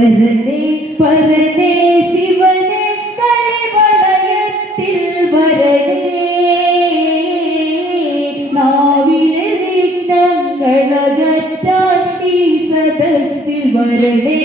പരനെ പരനെ ശിവനെ കളിവളയത്തിൽ വരണേ. നാവിലെ വിഘ്നങ്ങളകറ്റാൻ ഈ സദസ്സിൽ വരണേ.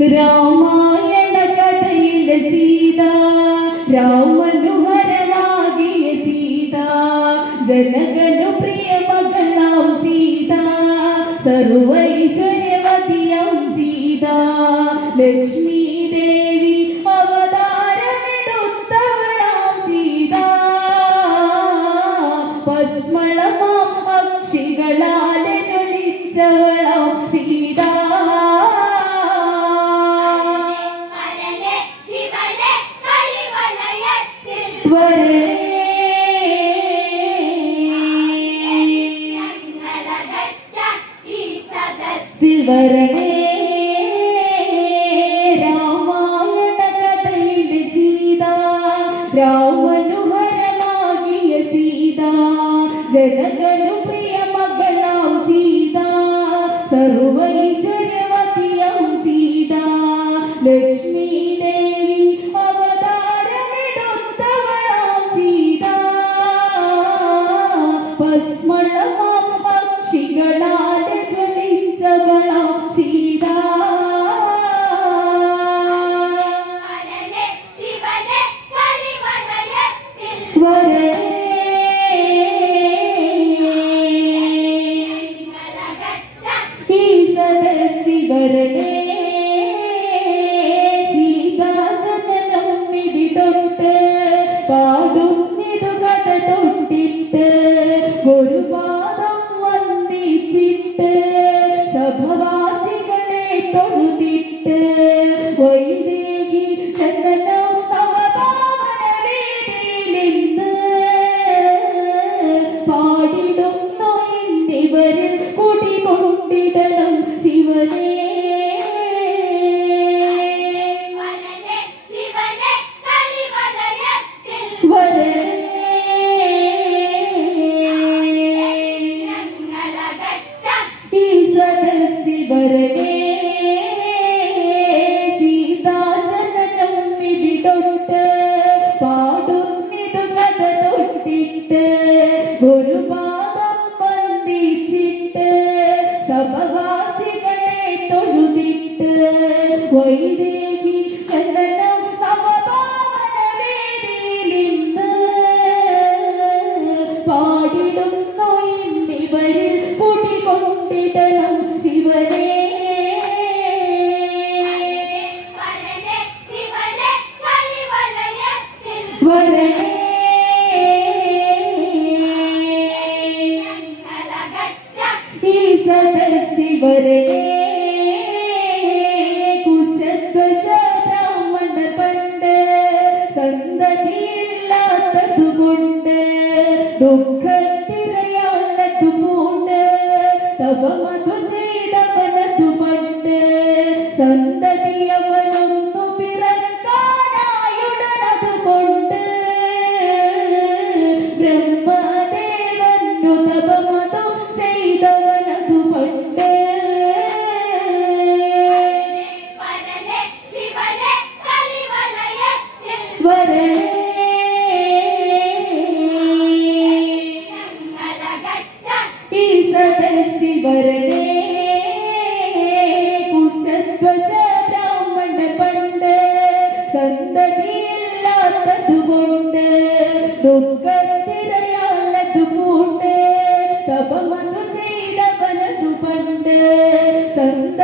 രാമായണ കഥയിലെ സീത രാമനുഹരമാകിയ സീത ജനക bareng. ശിവനിൽ കൊടി കൊണ്ടിടണം ശിവനിൽ ഉപമതു ചെയ്തവനതു പണ്ട് സന്തതിയവനൊന്നു പിറക്കാനായുടനതു കൊണ്ട് ബ്രഹ്മദേവന്നു തപമതു ചെയ്തവനതു പണ്ട് വരണേ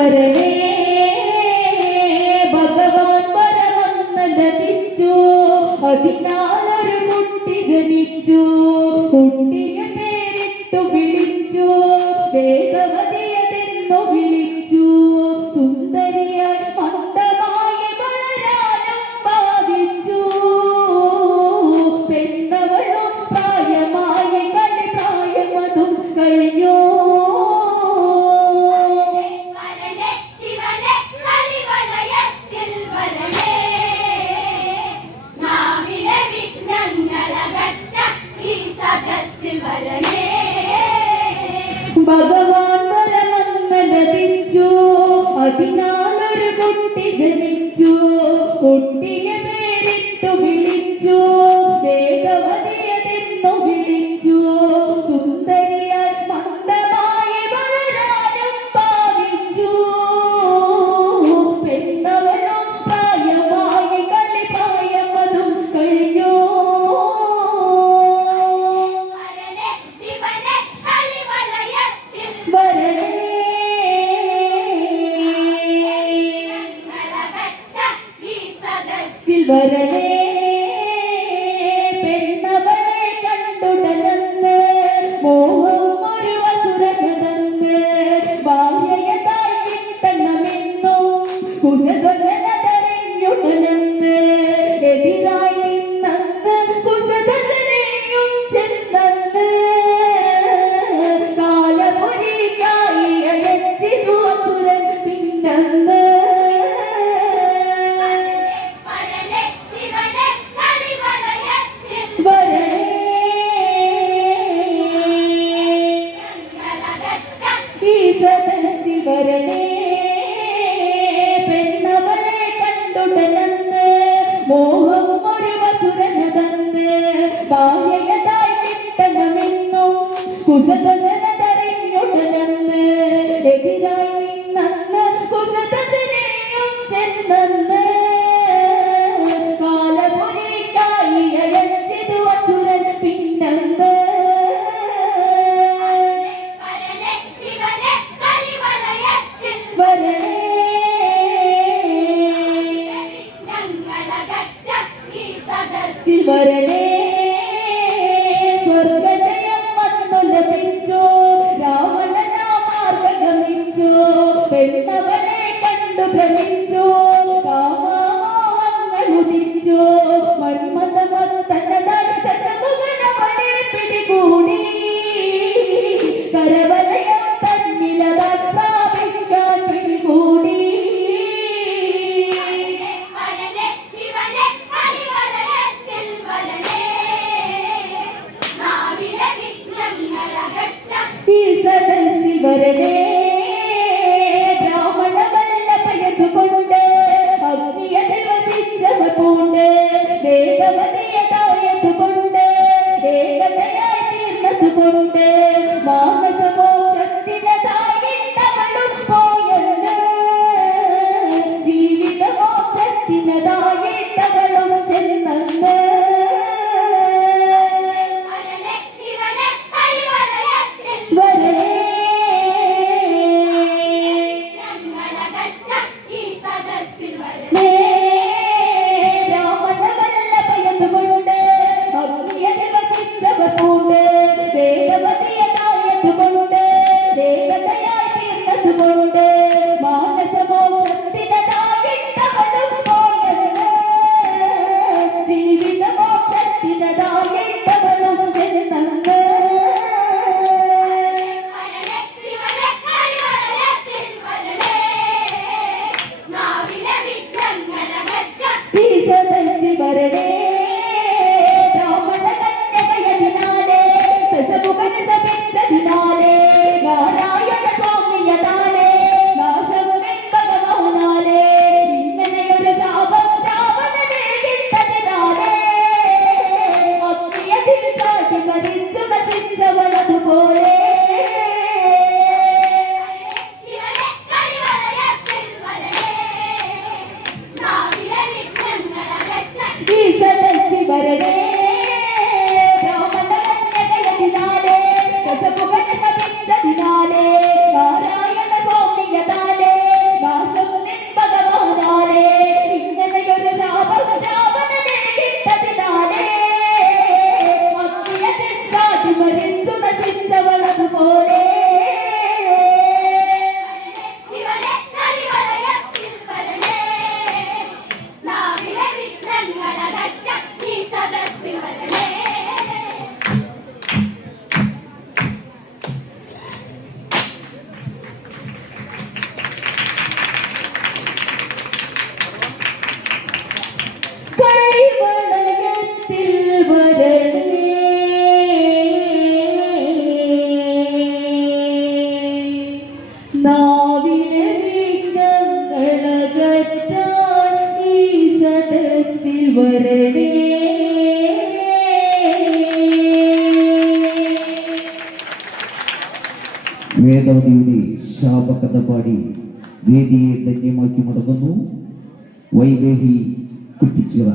വരവേ ഭഗവാൻ പരമന്നലപിച്ചു അതിനാലൊരു കുട്ടി ജനിച്ചു. കുട്ടിയെ പേരിട്ടു വിളിച്ചു. വേദവതിയതെന്നു വിളിച്ചു ഭഗവാൻ വരതേ വേദവതിയുടെ ശാപകഥ പാടി വേദിയെ ധന്യമാക്കി മടങ്ങുന്നു. വൈദേഹി കുട്ടിച്ചിറ.